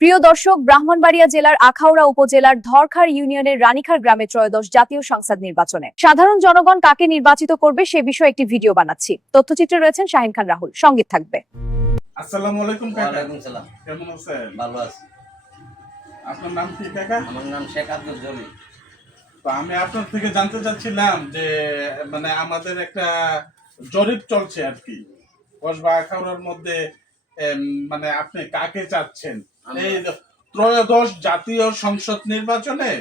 প্রিয় দর্শক ব্রাহ্মণবাড়িয়া জেলার আখাউড়া উপজেলার ধরখার ইউনিয়নের রানীখার গ্রামে ত্রয়োদশ জাতীয় সংসদ নির্বাচনে। সাধারণ জনগণ কাকে নির্বাচিত করবে সে বিষয়ে একটি ভিডিও বানাচ্ছি। তথ্যচিত্রে রয়েছেন শাহিন খান রাহুল। সংগীত থাকবে। আসসালামু আলাইকুম ওয়ালাইকুম সালাম। কেমন আছেন? ভালো আছি। আপনার নাম কি কাকা? আমার নাম শেখ আব্দুল তো আমি আপনার থেকে জানতে চাচ্ছিলাম যে মানে আমাদের একটা জরিপ চলছে আর কি। কসবা আখাউড়ার মধ্যে মানে আপনি কাকে চাচ্ছেন? এই ত্রয়োদশ জাতীয় সংসদ নির্বাচনে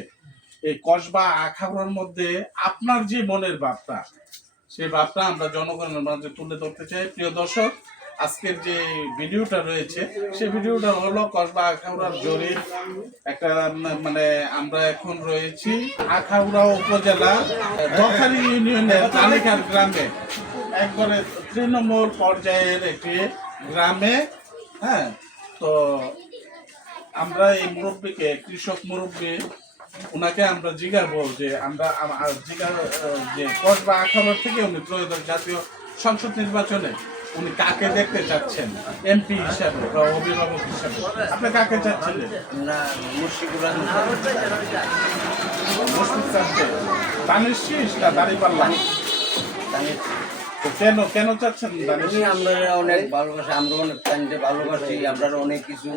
এই কসবা আখাউড়ার মধ্যে আপনার যে মনের বার্তা সেই বার্তা আমরা জনগণের মাঝে তুলে ধরতে চাই। প্রিয় দর্শক, আজকের যে ভিডিওটা রয়েছে, সেই ভিডিওটা হলো কসবা আখাউড়ার জরিপ। একটা মানে আমরা এখন রয়েছি আখাউড়া উপজেলা দখারি ইউনিয়নের তালিকার গ্রামে। একবারে তৃণমূল পর্যায়ের একটি গ্রামে হ্যাঁ? তো আমরা এই মুরব্বীকে কৃষক মুরব্বী ওনাকে আমরা জিজ্ঞাবো যে আমরা জিজ্ঞা আহ, যে কসবা আখাউড়া থেকে উনি ত্রয়োদশ জাতীয় সংসদ নির্বাচনে উনি কাকে দেখতে চাচ্ছেন? এমপি হিসাবে বা অভিভাবক হিসাবে। আপনি কাকে চাচ্ছিলেন? আমরা মুর্শিদুর রহমান। না তাদের তো কেন কেন চাচ্ছেন আমরা অনেক ভালোবাসি আমরা অনেক তাইনকে ভালোবাসি আমরা অনেক কিছু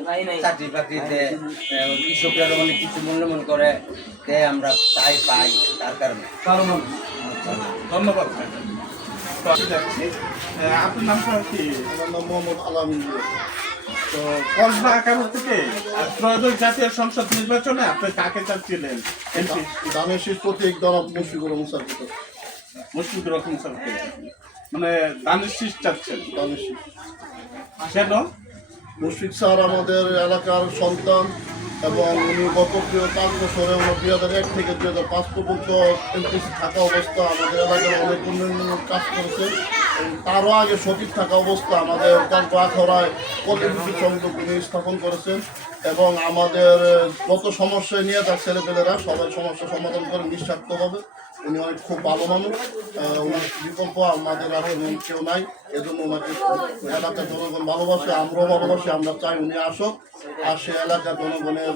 চাকরি বাকরিতে কৃষকরা অনেক কিছু মূল্যমান করে তে আমরা তাই পাই তার কারণে। ধন্যবাদ আপনার নামটা কি? আমার নাম মোহাম্মদ আলামিন তো কসবা আকার থেকে ত্রয়োদশ জাতীয় সংসদ নির্বাচনে আপনি কাকে চাচ্ছিলেন? দানের প্রতীক দরব মুশফিকুর রহমান স্যার। মুশফিকুর রহমান স্যারকে। মানে দানিশ শীষ চাচ্ছেন। দানের শেষ কেন? মুশফিক স্যার আমাদের এলাকার সন্তান এবং উনি গত পাঁচ বছরে দুই হাজার এক থেকে দুই হাজার পাঁচ পর্যন্ত এমপিসি থাকা অবস্থা আমাদের এলাকার অনেক উন্নয়নমূলক কাজ করেছে তারও আগে সচিব থাকা অবস্থা আমাদের গল্প আখড়ায় প্রতিনিধি সংযোগ উনি স্থাপন করেছেন এবং আমাদের যত সমস্যা নিয়ে তার ছেলেপেলেরা, সবাই সমস্যা সমাধান করে নিঃস্বার্থভাবে। উনি অনেক খুব ভালো মানুষ। বিকল্প আমাদের আর কেউ নাই। এজন্য ওনাকে এলাকার জনগণ ভালোবাসে, আমরাও ভালোবাসি, আমরা চাই উনি আসুক। আর সে এলাকার জনগণের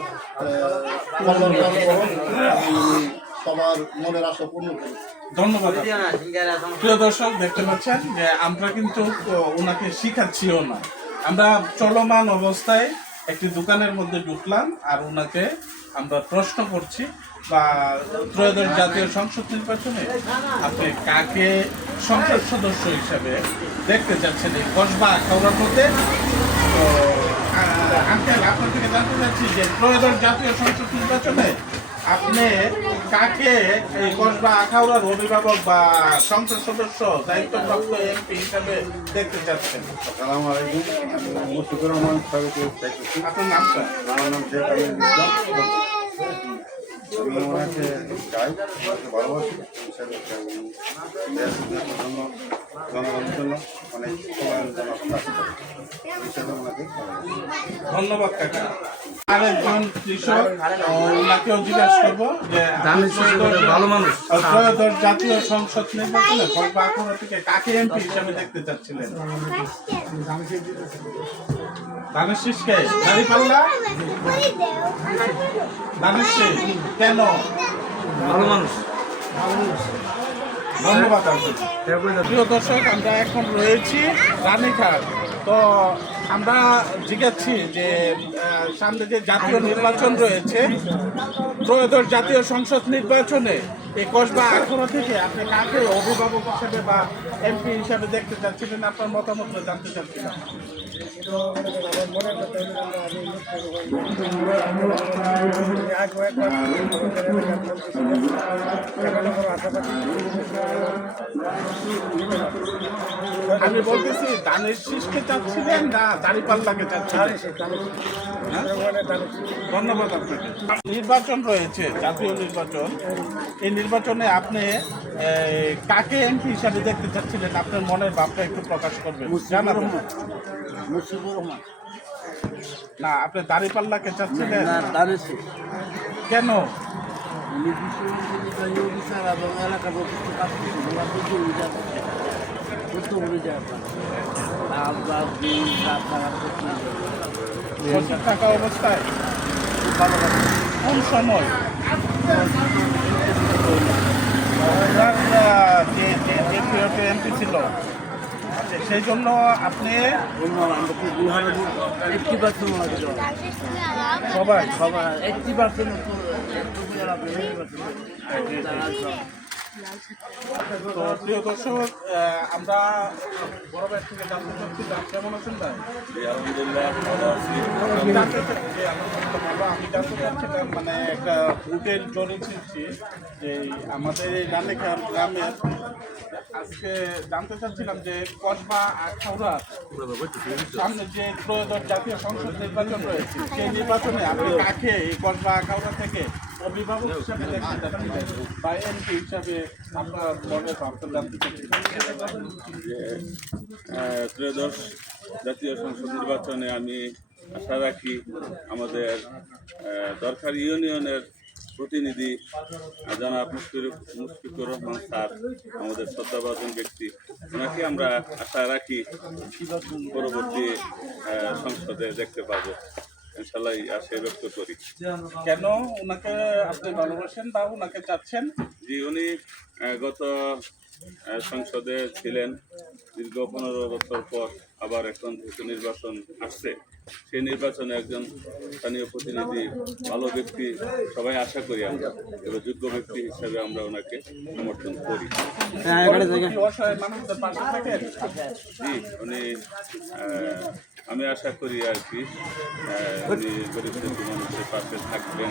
সবার মনের আশা পূর্ণ করুন ধন্যবাদ প্রিয় দর্শক, দেখতে পাচ্ছেন যে আমরা কিন্তু ওনাকে শিখাচ্ছিও না। আমরা চলমান অবস্থায় একটি দোকানের মধ্যে ঢুকলাম আর ওনাকে আমরা প্রশ্ন করছি, বা ত্রয়োদশ জাতীয় সংসদ নির্বাচনে আপনি কাকে সংসদ সদস্য হিসাবে দেখতে চাচ্ছেন এই কসবা খাওয়ার মধ্যে তো আঙ্কেল, আপনার থেকে জানতে চাচ্ছি যে ত্রয়োদশ জাতীয় সংসদ নির্বাচনে আপনি কাকে এই কসবা আখাউড়ার অভিভাবক বা সংসদ সদস্য দায়িত্বপ্রাপ্ত এমপি হিসাবে দেখতে চাচ্ছেন? আসসালামু আলাইকুম। মুশফিকুর রহমান সাহেব আপনার নামটা? আমার নাম শেখ আলী আমি ওনাকে চাই ওনাকে ভালোবাসি হিসাবে চাই উনি দেশ দেশের জন্য জনগণের জন্য অনেক কল্যাণজনক কাজ করে হিসাবে ওনাকে ধন্যবাদ কাকা। আরেকজন কৃষক ওনাকেও জিজ্ঞাসা করব যে ভালো মানুষ। ত্রয়োদশ জাতীয় সংসদ নির্বাচনে আখাউড়া থেকে কাকে এমপি হিসাবে দেখতে চাচ্ছিলেন? ধানের শীষকে দাঁড়ি পাল্লা? ধানের শীষ কেন? ভালো মানুষ। ধন্যবাদ প্রিয় দর্শক আমরা এখন রয়েছি রানীঘাট। তো আমরা জিজ্ঞাসছি যে সামনে যে জাতীয় নির্বাচন রয়েছে ত্রয়োদশ জাতীয় সংসদ নির্বাচনে এই কসবা আখড়া থেকে আপনি কাকে অভিভাবক হিসেবে বা এমপি হিসাবে দেখতে চাচ্ছিলেন? আপনার মতামত জানতে চাচ্ছিলাম। আমি বলতেছি, দানের শীষকে চাচ্ছিলেন না দাঁড়িপাল্লাকে চাচ্ছিলেন? হ্যাঁ? ধন্যবাদ আপনাকে। নির্বাচন রয়েছে, জাতীয় নির্বাচন। এই নির্বাচনে আপনি কাকে এমপি হিসাবে দেখতে চাচ্ছিলেন? আপনার মনের ভাবটা একটু প্রকাশ করবেন। জানাবেন। মুশফিকুর রহমান না আপনি দাঁড়িপাল্লাকে চাচ্ছিলেন কেন বিচার এবং এলাকার যথেষ্ট কাজ করছে সচিব থাকা অবস্থায় কোন সময় যে এমপি ছিল আচ্ছা, সেই জন্য আপনি সবাই সবাই তো প্রিয় দর্শক আমরা বড় থেকে জানতে কেমন আছেন ভাই? আমি জানতে চাচ্ছিলাম মানে একটা জরি ছিলছি যে আমাদের এই গ্রামের আজকে জানতে চাচ্ছিলাম যে কসবা আখাউড়া সামনে যে ত্রয়োদশ জাতীয় সংসদ নির্বাচন রয়েছে সেই নির্বাচনে আপনি কাকে এই কসবা আখাউড়া থেকে অভিভাবক হিসাবে বা এমপি হিসাবে আপনার মনে ত্রয়োদশ জাতীয় সংসদ নির্বাচনে আমি আশা রাখি আমাদের দরকার ইউনিয়নের প্রতিনিধি জনাব মুশফির, মুশফিকুর রহমান স্যার, আমাদের শ্রদ্ধাভাজন ব্যক্তি। ওনাকে আমরা আশা রাখি পরবর্তী সংসদে দেখতে পাবো। ইনশাল্লাহ এই আশা ব্যক্ত করি। কেন ওনাকে আপনি ভালোবাসেন বা ওনাকে চাচ্ছেন? জি উনি গত সংসদে ছিলেন। দীর্ঘ পনেরো বছর পর আবার এখন নির্বাচন আসছে। সেই নির্বাচনে একজন স্থানীয় প্রতিনিধি ভালো ব্যক্তি সবাই আশা করি আমরা এবং যোগ্য ব্যক্তি হিসাবে আমরা ওনাকে সমর্থন করি জি উনি আমি আশা করি আর কি উনি গরিব মানুষের পাশে থাকবেন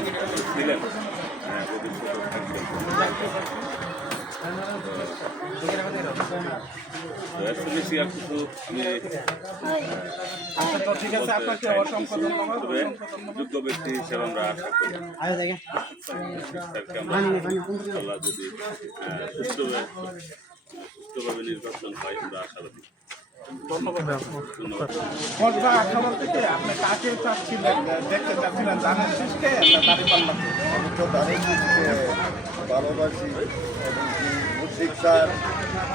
ছিলেন ভবিষ্যতে থাকবেন আর কিছু আমি যোগ্য ব্যক্তি হিসেবে আমরা আশা করি। যদি আহ, সুষ্ঠুভাবে সুষ্ঠুভাবে নির্বাচন হয় আমরা আশাবাদী কসবা থেকে আপনি কাকে চাচ্ছিলেন? দেখতে চাচ্ছিলেন জানেন শেষকে ভালোবাসি কি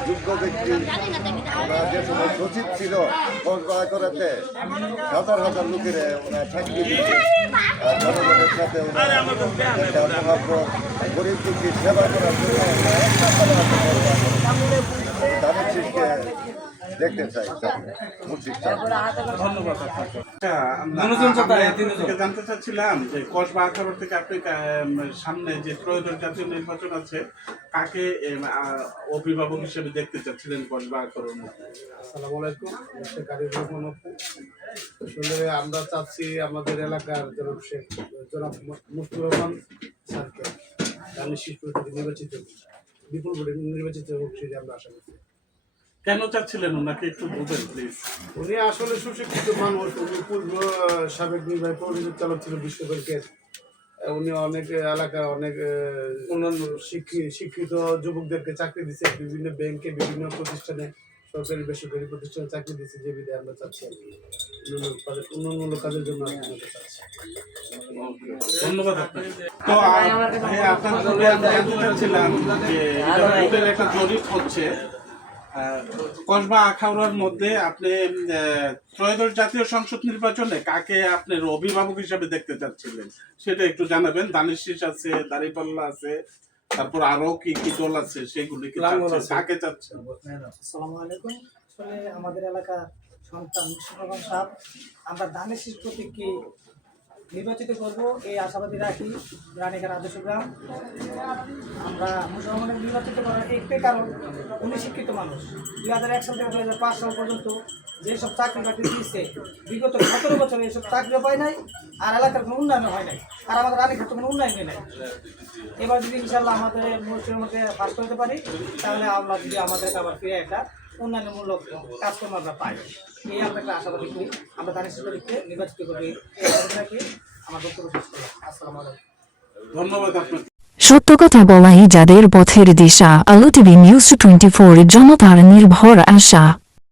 যোগ্য ব্যক্তি ওনার যে সময় সচিব ছিল কসবা করাতে হাজার হাজার লোকের ওনার চাকরি জনগণের সাথে ওনার গরিব দুঃখী সেবা করার জন্য দেখতে চাই ধন্যবাদ আচ্ছা, আমি জানতে চাচ্ছিলাম যে কসবা আখাউড়া থেকে আপনি সামনে যে ত্রয়োদশ জাতীয় নির্বাচন আছে কাকে অভিভাবক হিসেবে দেখতে চাচ্ছিলেন কসবা আখাউড়ার আসসালামু আলাইকুম আসলে আমরা চাচ্ছি আমাদের এলাকার জনাব শেখ জনাব মুফতুর রহমান স্যারকে দানের শিশু নির্বাচিত বিপুল নির্বাচিত হোক সেটা আমরা আশা করছি। কেন চাচ্ছিলেন ওনাকে একটু বলবেন প্লিজ উনি আসলে সুশিক্ষিত মানুষ উনি পূর্ব সাবেক নির্বাহী পরিষদ চালক ছিল বিশ্ব ব্যাংকের উনি অনেক এলাকায় অনেক অন্যান্য শিক্ষি- শিক্ষিত যুবকদেরকে চাকরি দিচ্ছে বিভিন্ন ব্যাংকে বিভিন্ন প্রতিষ্ঠানে সরকারি বেসরকারি প্রতিষ্ঠানে চাকরি দিচ্ছে যে বিধায় আমরা চাচ্ছি উন্নয়নমূলক কাজের জন্য আমরা চাচ্ছি। ধন্যবাদ তো আপনার থেকে আমি জানতে চাচ্ছিলাম যে এটা হোটেল একটা জরিপ হচ্ছে। কসবা আখাউড়ার মধ্যে আপনি আহ, ত্রয়োদশ জাতীয় সংসদ নির্বাচনে কাকে আপনার অভিভাবক হিসাবে দেখতে চাচ্ছিলেন? সেটা একটু জানাবেন। দানিশ শীষ আছে দাঁড়িপাল্লা আছে তারপর আরও কি কি দল আছে সেগুলি কাকে চাচ্ছেন? আসসালামু আলাইকুম। আসলে আমাদের এলাকার সন্তান সাহেব আমরা শীষ প্রতীককে নির্বাচিত করব, এই আশাবাদী রাখি। রানীকার আদর্শ গ্রাম। আমরা মুসলমানের নির্বাচিত করার একটাই কারণ, উনি শিক্ষিত মানুষ। দুই হাজার এক সাল থেকে দুই হাজার পাঁচ সাল পর্যন্ত যেসব চাকরি বাকরি দিয়েছে, বিগত সতেরো বছরে এসব চাকরিও পায় নাই, আর এলাকার কোনো উন্নয়ন হয় নাই। আর আমাদের রানীঘাট কোনো উন্নয়ন নাই। এবার যদি ইনশাল্লাহ আমাদের মসজিদের মধ্যে করতে পারি, তাহলে আমরা যদি আমাদেরকে আবার ফিরে একটা উন্নয়নমূলক কাজকর্ম আমরা পাই। এই আমরা একটা আশাবাদী করি। আমরা দানের শিক্ষককে নির্বাচিত করি এই আমার বক্তব্য শেষ করলাম। আসসালামু আলাইকুম। ধন্যবাদ আপনাকে। সত্য কথা বলাই যাদের পথের দিশা আলো টিভি নিউজ টোয়েন্টি ফোর জনতার নির্ভর আশা।